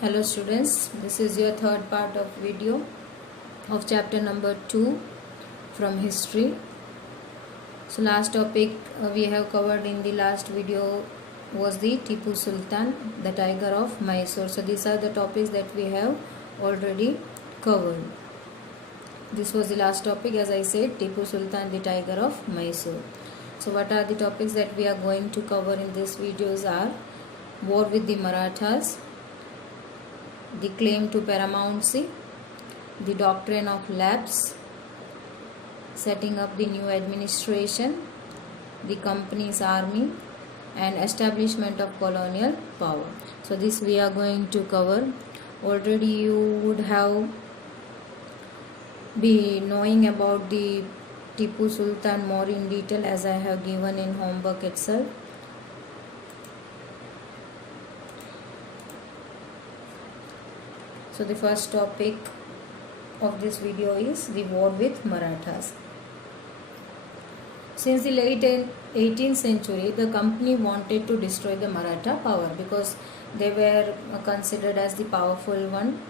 Hello students, this is your third part of video of chapter number 2 from history. So last topic we have covered in the last video was the Tipu Sultan, the tiger of Mysore. So these are the topics that we have already covered. This was the last topic, as I said, Tipu Sultan, the tiger of Mysore. So what are the topics that we are going to cover in this videos are war with the Marathas, the claim to paramountcy, the doctrine of lapse, setting up the new administration, the company's army, and establishment of colonial power. So this we are going to cover. Already you would have be knowing about the Tipu Sultan more in detail, as I have given in homework itself. So the first topic of this video is the war with Marathas. Since the late 18th century, the company wanted to destroy the Maratha power because they were considered as the powerful one.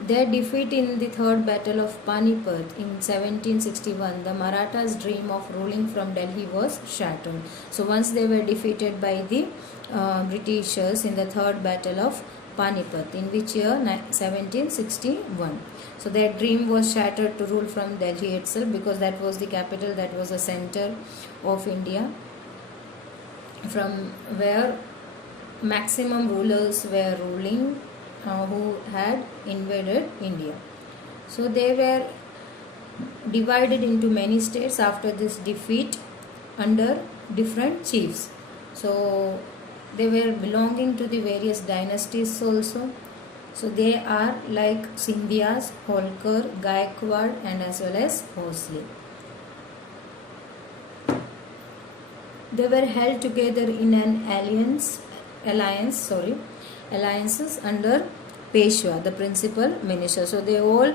Their defeat in the Third Battle of Panipat in 1761, the Marathas' dream of ruling from Delhi was shattered. So once they were defeated by the Britishers in the Third Battle of Panipat, in which year 1761. So their dream was shattered to rule from Delhi itself, because that was the capital, that was the center of India, from where maximum rulers were ruling who had invaded India. So they were divided into many states after this defeat under different chiefs. So they were belonging to the various dynasties also. So they are like Scindias, Holkar, Gaikwad, and as well as Bhosle. They were held together in an alliances under Peshwa, the principal minister. So they all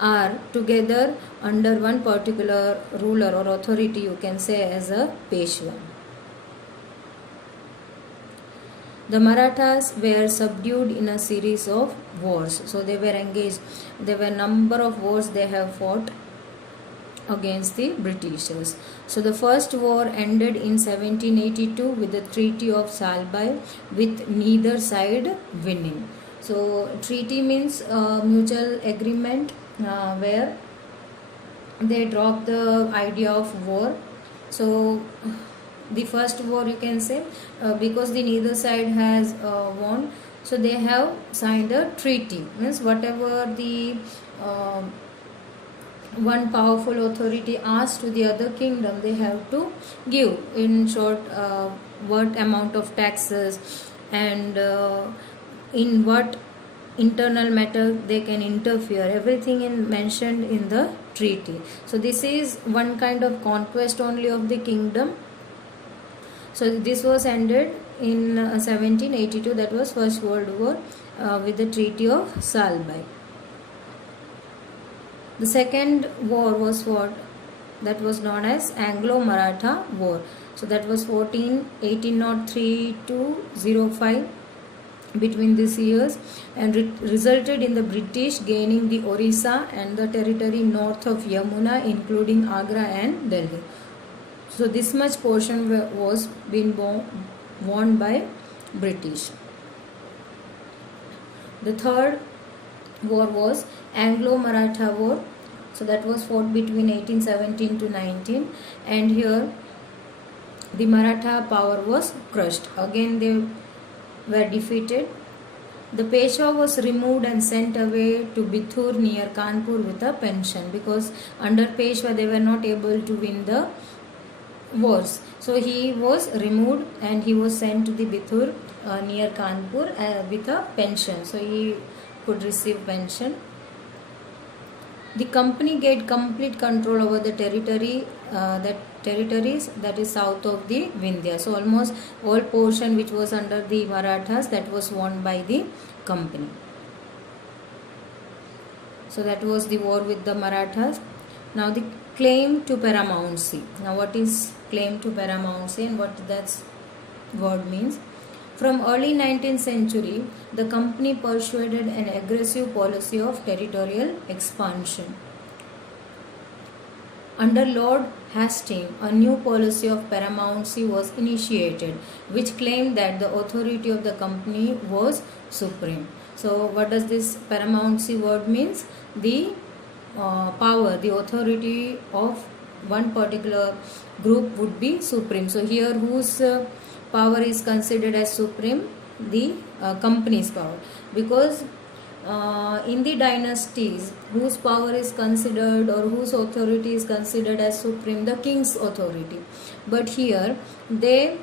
are together under one particular ruler or authority, you can say, as a Peshwa. The Marathas were subdued in a series of wars. So they were engaged. There were number of wars they have fought against the Britishers. So the first war ended in 1782 with the Treaty of Salbai, with neither side winning. So treaty means mutual agreement where they dropped the idea of war. So the first war, you can say, because the neither side has won, so they have signed a treaty. Means whatever the one powerful authority asks to the other kingdom, they have to give. In short, what amount of taxes and in what internal matter they can interfere, everything in mentioned in the treaty. So this is one kind of conquest only of the kingdom. So this was ended in 1782, that was First World War, with the Treaty of Salbai. The second war was fought, that was known as Anglo-Maratha War. So that was 1803 to 05, between these years, and resulted in the British gaining the Orissa and the territory north of Yamuna, including Agra and Delhi. So this much portion was being won by British. The third war was Anglo-Maratha War. So that was fought between 1817 to 19, and here the Maratha power was crushed. Again they were defeated. The Peshwa was removed and sent away to Bithur near Kanpur with a pension, because under Peshwa they were not able to win the wars. So he was removed and he was sent to the Bithur near Kanpur with a pension. So he could receive pension. The company get complete control over the territories that is south of the Vindhya. So almost all portion which was under the Marathas, that was won by the company. So that was the war with the Marathas. Now the claim to paramountcy. Now what is claim to paramountcy and what that word means? From early 19th century, the company pursued an aggressive policy of territorial expansion. Under Lord Hastings, a new policy of paramountcy was initiated, which claimed that the authority of the company was supreme. So, what does this paramountcy word means? The power, the authority of one particular group would be supreme. So, here whose power is considered as supreme? The company's power, because in the dynasties whose power is considered or whose authority is considered as supreme, the king's authority. But here they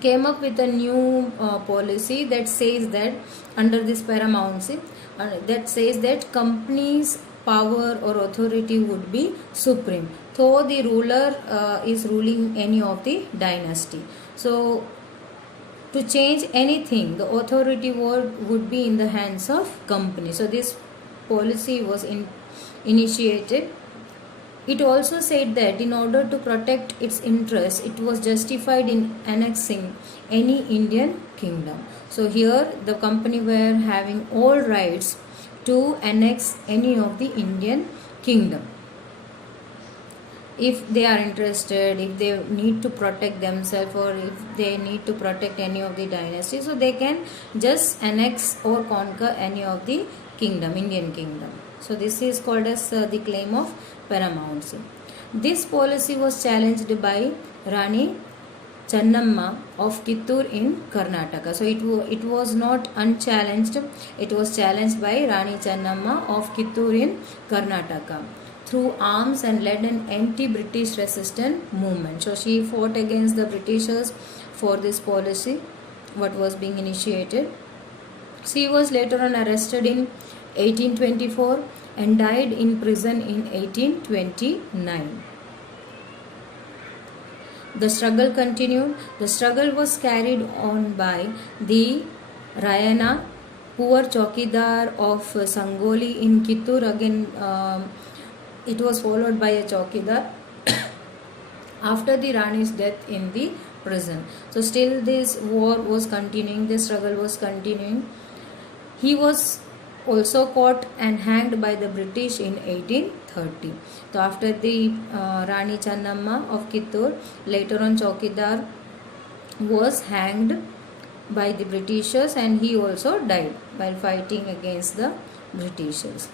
came up with a new policy that says that under this paramountcy, that says that company's power or authority would be supreme, though the ruler is ruling any of the dynasty. So to change anything, the authority would be in the hands of company. So this policy was initiated. It also said that in order to protect its interests, it was justified in annexing any Indian kingdom. So here the company were having all rights to annex any of the Indian kingdom. If they are interested, if they need to protect themselves, or if they need to protect any of the dynasty, so they can just annex or conquer any of the kingdom, Indian kingdom. So this is called as the claim of paramountcy. This policy was challenged by Rani Channamma of Kittur in Karnataka. So it was not unchallenged. It was challenged by Rani Channamma of Kittur in Karnataka through arms and led an anti-British resistant movement. So she fought against the Britishers for this policy, what was being initiated. She was later on arrested in 1824 and died in prison in 1829. The struggle continued. The struggle was carried on by the Rayana, poor Chowkidar of Sangoli in Kittur. Again, it was followed by a Chowkidar after the Rani's death in the prison. So still this war was continuing, this struggle was continuing. He was also caught and hanged by the British in 1830. So after the Rani Channamma of Kittur, later on Chowkidar was hanged by the Britishers, and he also died while fighting against the Britishers.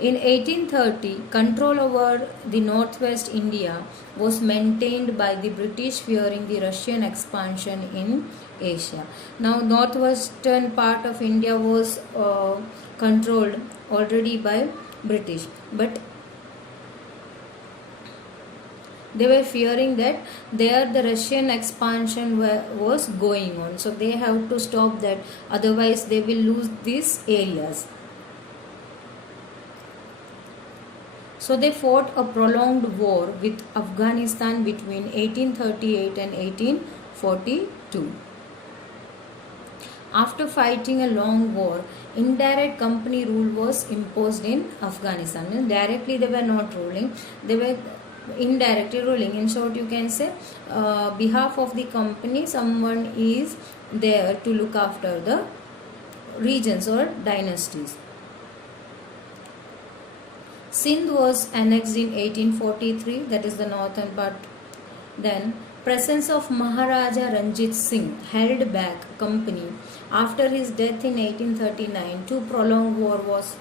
In 1830, control over the northwest India was maintained by the British, fearing the Russian expansion in Asia. Now, northwestern part of India was controlled already by British, but they were fearing that there the Russian expansion was going on. So they have to stop that, otherwise they will lose these areas. So they fought a prolonged war with Afghanistan between 1838 and 1842. After fighting a long war, indirect company rule was imposed in Afghanistan. And directly they were not ruling, they were indirectly ruling. In short, you can say behalf of the company, someone is there to look after the regions or dynasties. Sindh was annexed in 1843, that is the northern part. Then presence of Maharaja Ranjit Singh held back company. After his death in 1839, two prolonged war was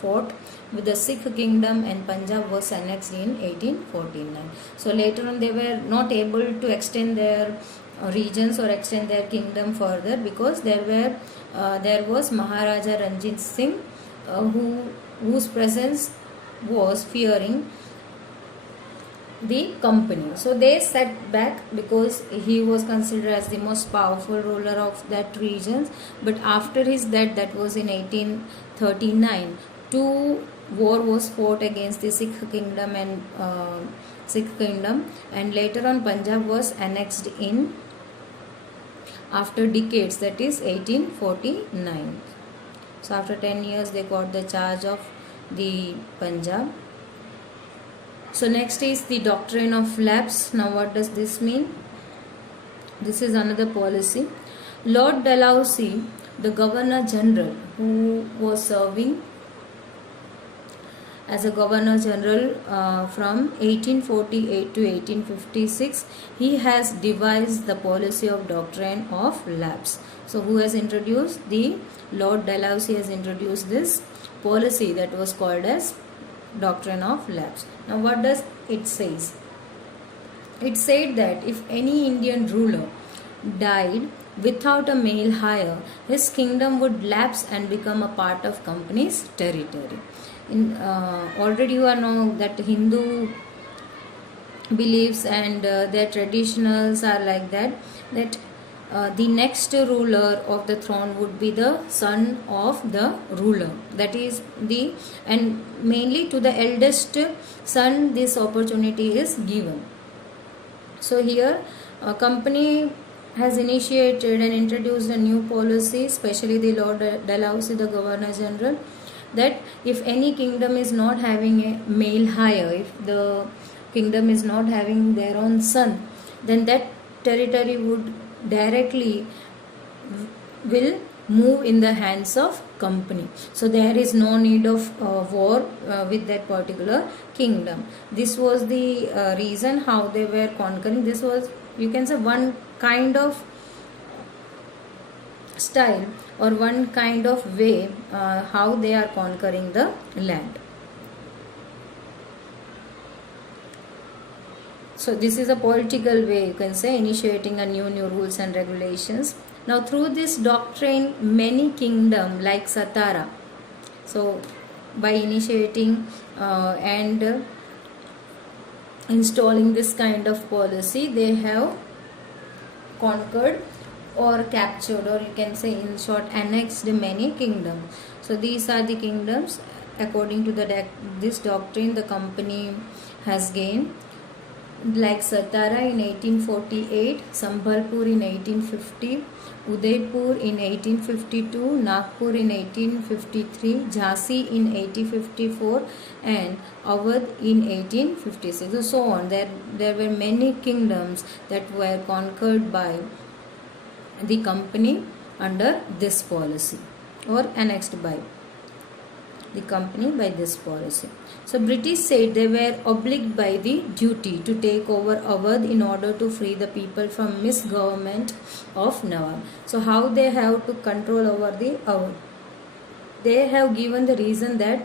fought with the Sikh kingdom, and Punjab was annexed in 1849. So later on they were not able to extend their regions or extend their kingdom further, because there was Maharaja Ranjit Singh whose presence was fearing the company. So they set back because he was considered as the most powerful ruler of that region. But after his death, that was in 1839, two war was fought against the Sikh kingdom and later on Punjab was annexed in after decades, that is 1849. So after 10 years they got the charge of the Punjab. So next is the doctrine of lapse. Now what does this mean? This is another policy. Lord Dalhousie, the Governor General, who was serving as a Governor General from 1848 to 1856, he has devised the policy of doctrine of lapse. So, who has introduced? The Lord Dalhousie has introduced this policy that was called as doctrine of lapse. Now, what does it says? It said that if any Indian ruler died without a male heir, his kingdom would lapse and become a part of company's territory. Already you are know that Hindu beliefs and their traditionals are like that, the next ruler of the throne would be the son of the ruler, that is the, and mainly to the eldest son this opportunity is given. So here a company has initiated and introduced a new policy, especially the Lord Dalhousie, the Governor General, that if any kingdom is not having a male heir, if the kingdom is not having their own son, then that territory would directly will move in the hands of company. So there is no need of war with that particular kingdom. This was the reason how they were conquering. This was, you can say, one kind of style or one kind of way how they are conquering the land. So this is a political way, you can say, initiating a new rules and regulations. Now through this doctrine, many kingdom like Satara, so by initiating and installing this kind of policy, they have conquered or captured, or you can say in short annexed many kingdoms. So these are the kingdoms according to this doctrine the company has gained, like Satara in 1848, Sambhalpur in 1850, Udaipur in 1852, Nagpur in 1853, Jhansi in 1854 and Awadh in 1856. So, so on. There were many kingdoms that were conquered by the company under this policy or annexed by the company by this policy. So British said they were obliged by the duty to take over Awadh in order to free the people from misgovernment of Nawab. So how they have to control over the Awadh? They have given the reason that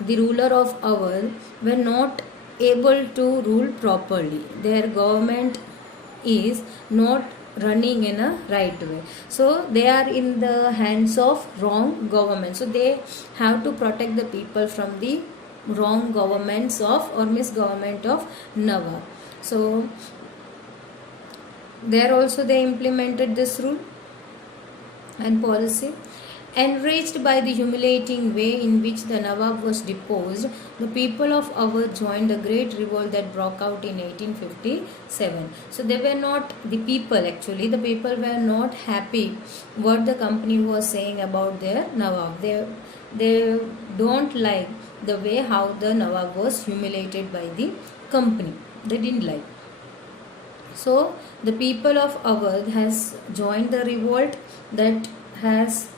the ruler of Awadh were not able to rule properly. Their government is not running in a right way, so they are in the hands of wrong government. So they have to protect the people from the wrong governments of or misgovernment of Nawab. So there also they implemented this rule and policy. Enraged by the humiliating way in which the Nawab was deposed, the people of Awadh joined a great revolt that broke out in 1857. So they were not, the people were not happy what the company was saying about their Nawab. They don't like the way how the Nawab was humiliated by the company. They didn't like. So the people of Awadh has joined the revolt that has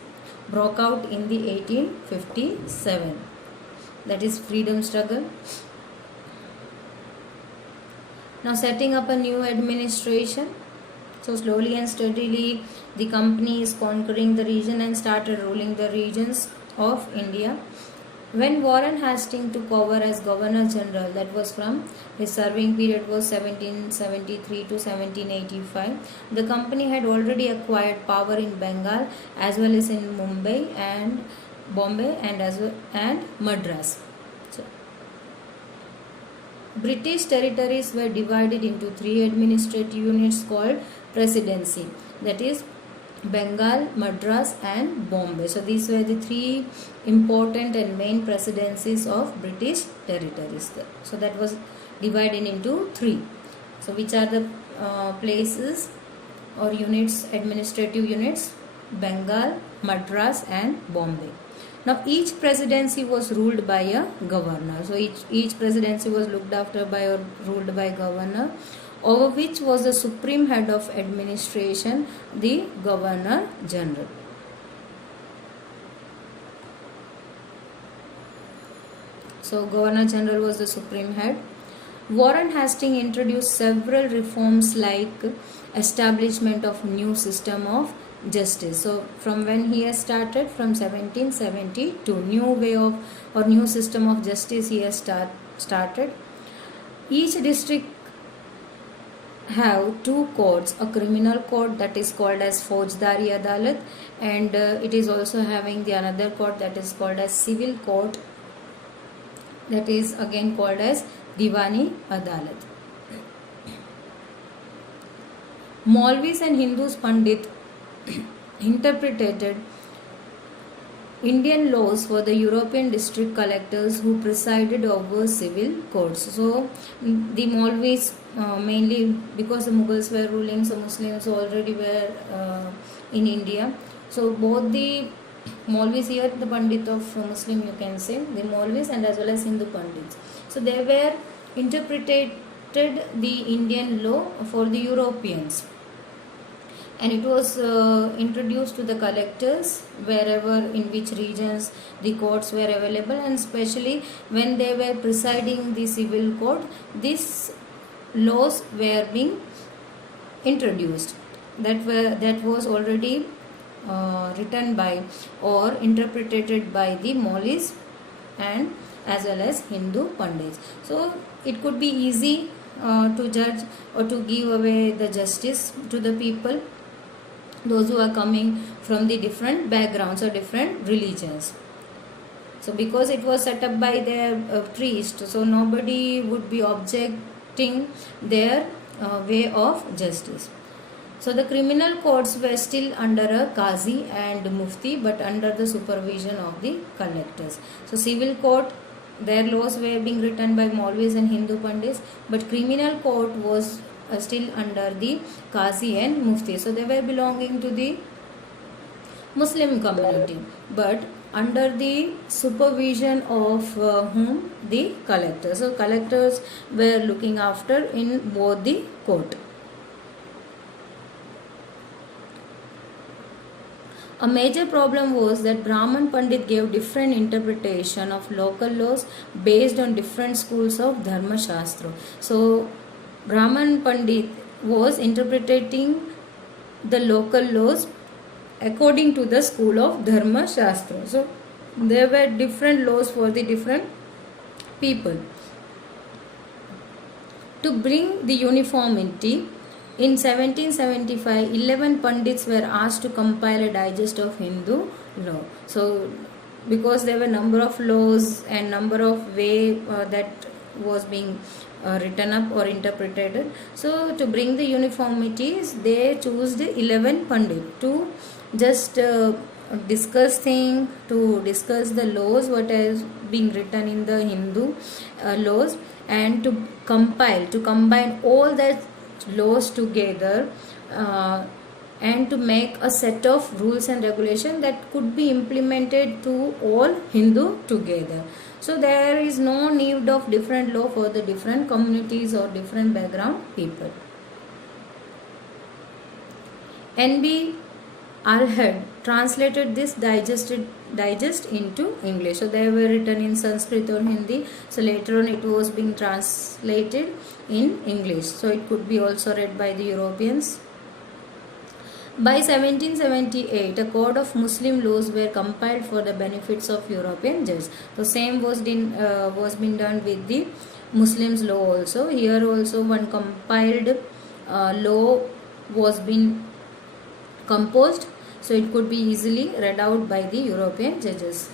broke out in the 1857, that is freedom struggle. Now setting up a new administration. So slowly and steadily the company is conquering the region and started ruling the regions of India. When Warren Hastings took over as Governor General, that was from his serving period was 1773 to 1785, the company had already acquired power in Bengal as well as in Mumbai and Bombay and Madras. So, British territories were divided into 3 administrative units called Presidency, that is Bengal, Madras and Bombay. So these were the 3 important and main presidencies of British territories. So that was divided into 3. So which are the places or units, administrative units? Bengal, Madras and Bombay. Now each presidency was ruled by a governor. So each presidency was looked after by or ruled by governor. over which was the supreme head of administration, the Governor General. So Governor General was the supreme head. Warren Hastings introduced several reforms like establishment of new system of justice. So from when he has started, from 1772, new way of or new system of justice he has started. Each district have two courts, a criminal court that is called as Faujdari Adalat, and it is also having the another court that is called as civil court, that is again called as Diwani Adalat. Maulvis and Hindus Pandit interpreted Indian laws for the European district collectors who presided over civil courts. So the Maulvis mainly because the Mughals were ruling, so Muslims already were in India. So both the Maulvis here, the Pandit of Muslim you can say, the Maulvis and as well as Hindu Pandits. So they were interpreted the Indian law for the Europeans, and it was introduced to the collectors wherever in which regions the courts were available, and especially when they were presiding the civil court, these laws were being introduced that was already written by or interpreted by the Maulvis and as well as Hindu Pandits. So it could be easy to judge or to give away the justice to the people, those who are coming from the different backgrounds or different religions. So because it was set up by their priest, so nobody would be objecting their way of justice. So the criminal courts were still under a Qazi and Mufti, but under the supervision of the collectors. So civil court, their laws were being written by Maulvis and Hindu Pandits, but criminal court was still under the Qazi and Mufti. So they were belonging to the Muslim community, but under the supervision of whom? The collectors. So collectors were looking after in both the court. A major problem was that Brahman Pandit gave different interpretation of local laws based on different schools of Dharma Shastra. So Brahman Pandit was interpreting the local laws according to the school of Dharma Shastra. So there were different laws for the different people. To bring the uniformity, in 1775, 11 Pandits were asked to compile a digest of Hindu law. So because there were number of laws and number of way that was being written up or interpreted, so to bring the uniformities, they chose the 11 Pandit to just discuss the laws what has been written in the Hindu laws, and to combine all that laws together and to make a set of rules and regulation that could be implemented to all Hindu together. So there is no need of different law for the different communities or different background people. N.B. Alhed translated this digest into English. So they were written in Sanskrit or Hindi. So later on it was being translated in English. So it could be also read by the Europeans. By 1778, a code of Muslim laws were compiled for the benefits of European Jews. So same was being done with the Muslims law also. Here also one compiled law was being composed, so it could be easily read out by the European judges.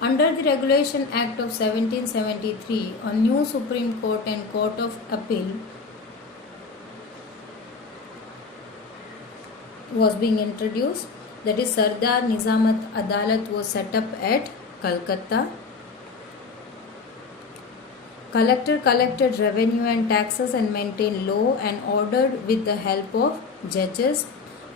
Under the Regulation Act of 1773, a new Supreme Court and Court of Appeal was being introduced. That is, Sardar Nizamat Adalat was set up at Calcutta. Collector collected revenue and taxes and maintained law and order with the help of judges,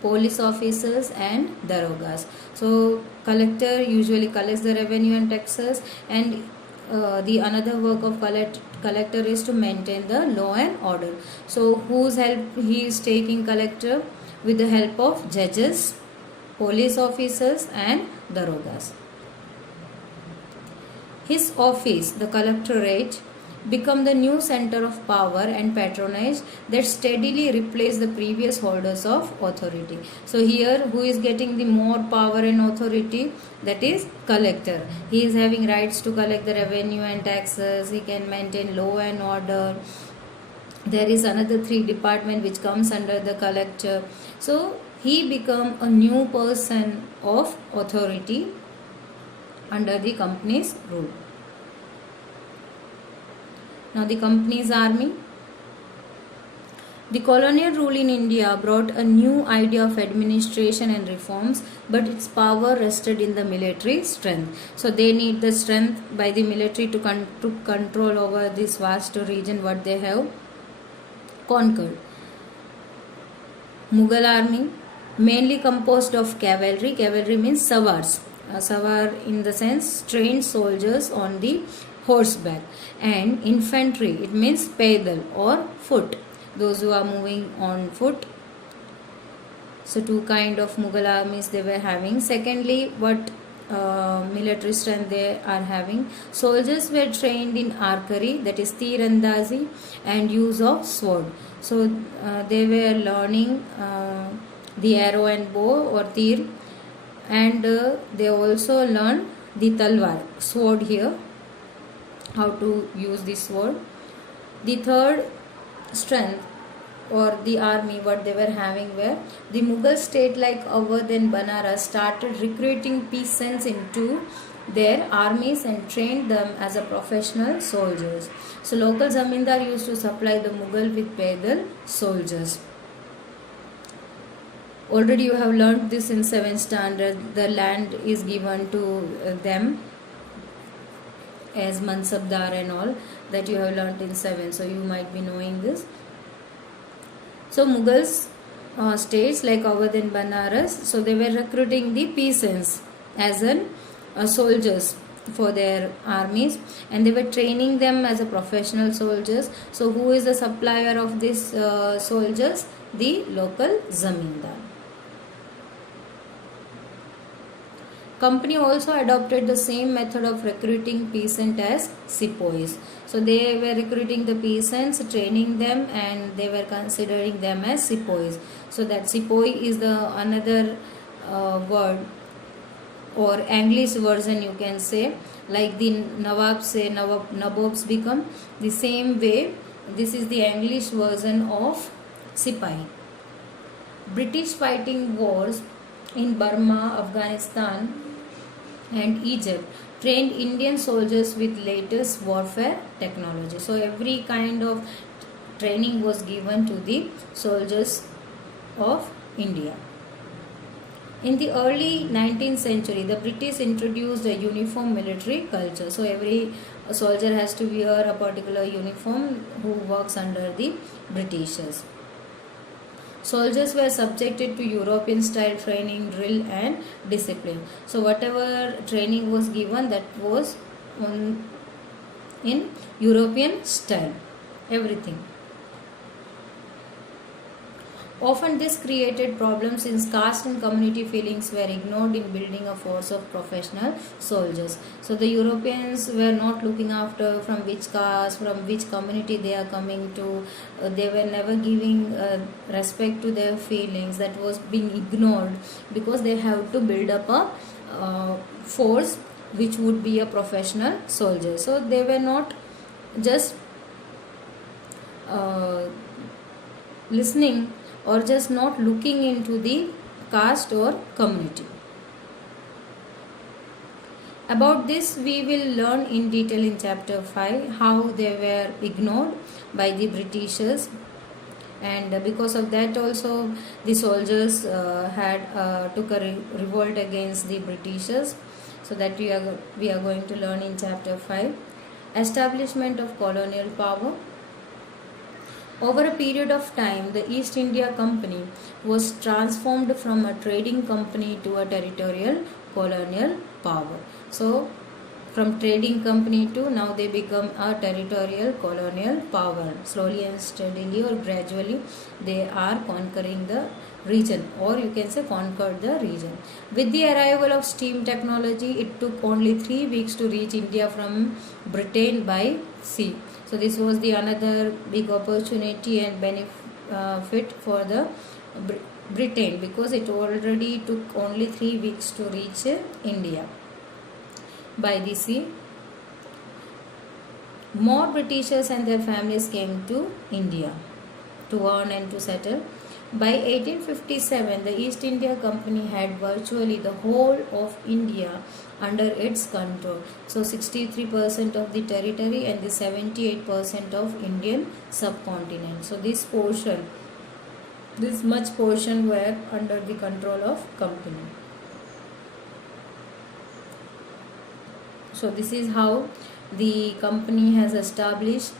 police officers and darogas. So collector usually collects the revenue and taxes, and the another work of collector is to maintain the law and order. So whose help he is taking collector? With the help of judges, police officers and darogas. His office, the collectorate, become the new center of power and patronage that steadily replace the previous holders of authority. So here who is getting the more power and authority? That is collector. He is having rights to collect the revenue and taxes. He can maintain law and order. There is another 3 department which comes under the collector. So he become a new person of authority under the company's rule. Now the company's army. The colonial rule in India brought a new idea of administration and reforms, but its power rested in the military strength. So they need the strength by the military to control over this vast region what they have conquered. Mughal army, mainly composed of cavalry. Cavalry means savars. Savar in the sense trained soldiers on the horseback, and infantry, it means paidal or foot, those who are moving on foot. So 2 kind of Mughal armies they were having. Secondly, what military strength they are having? Soldiers were trained in archery, that is tirandasi, and use of sword. So they were learning the arrow and bow or tir, and they also learned the talwar, sword here, how to use this sword. The third strength or the army what they were having were the Mughal state like Awadh and Banaras started recruiting peasants into their armies and trained them as a professional soldiers. So local zamindar used to supply the Mughal with paidal soldiers. Already you have learnt this in 7th standard. The land is given to them as mansabdar and all, that you have learnt in 7th, so you might be knowing this. So Mughals states like Awadh and Banaras, so they were recruiting the peasants as soldiers for their armies, and they were training them as a professional soldiers. So who is the supplier of these soldiers? The local zamindar. Company also adopted the same method of recruiting peasants as sepoys. So they were recruiting the peasants, training them, and they were considering them as sepoys. So that sepoy is the another word or English version you can say, like the Nawabs say Nabobs become, the same way this is the English version of Sipahi. British fighting wars in Burma, Afghanistan and Egypt trained Indian soldiers with latest warfare technology. So every kind of training was given to the soldiers of India. In the early 19th century, the British introduced a uniform military culture. So every soldier has to wear a particular uniform who works under the Britishers. Soldiers were subjected to European style training, drill and discipline. So whatever training was given, that was in European style, everything. Often this created problems since caste and community feelings were ignored in building a force of professional soldiers. So the Europeans were not looking after from which caste, from which community they are coming to. They were never giving respect to their feelings. That was being ignored because they have to build up a force which would be a professional soldier. So they were not just listening or just not looking into the caste or community. About this we will learn in detail in chapter 5, how they were ignored by the Britishers, and because of that also the soldiers took a revolt against the Britishers. So that we are going to learn in chapter 5. Establishment of colonial power. Over a period of time, the East India Company was transformed from a trading company to a territorial colonial power. So, from trading company to now they become a territorial colonial power. Slowly and steadily or gradually they are conquering the region, or you can say conquered the region. With the arrival of steam technology, it took only 3 weeks to reach India from Britain by sea. So this was the another big opportunity and benefit for the Britain, because it already took only 3 weeks to reach India by the sea. More Britishers and their families came to India to earn and to settle. By 1857, the East India Company had virtually the whole of India under its control. So 63% of the territory and the 78% of Indian subcontinent. So this much portion were under the control of company. So this is how the company has established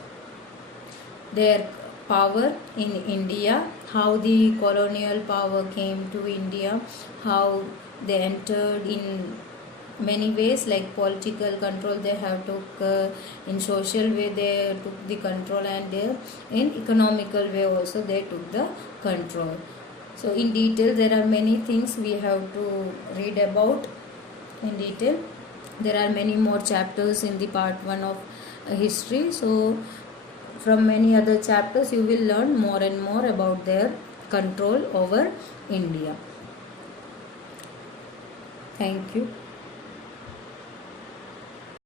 their power in India, how the colonial power came to India, how they entered in many ways, like political control they have took, in social way they took the control, and in economical way also they took the control. So in detail there are many things we have to read about in detail. There are many more chapters in the part 1 of history. So from many other chapters you will learn more and more about their control over India. Thank you.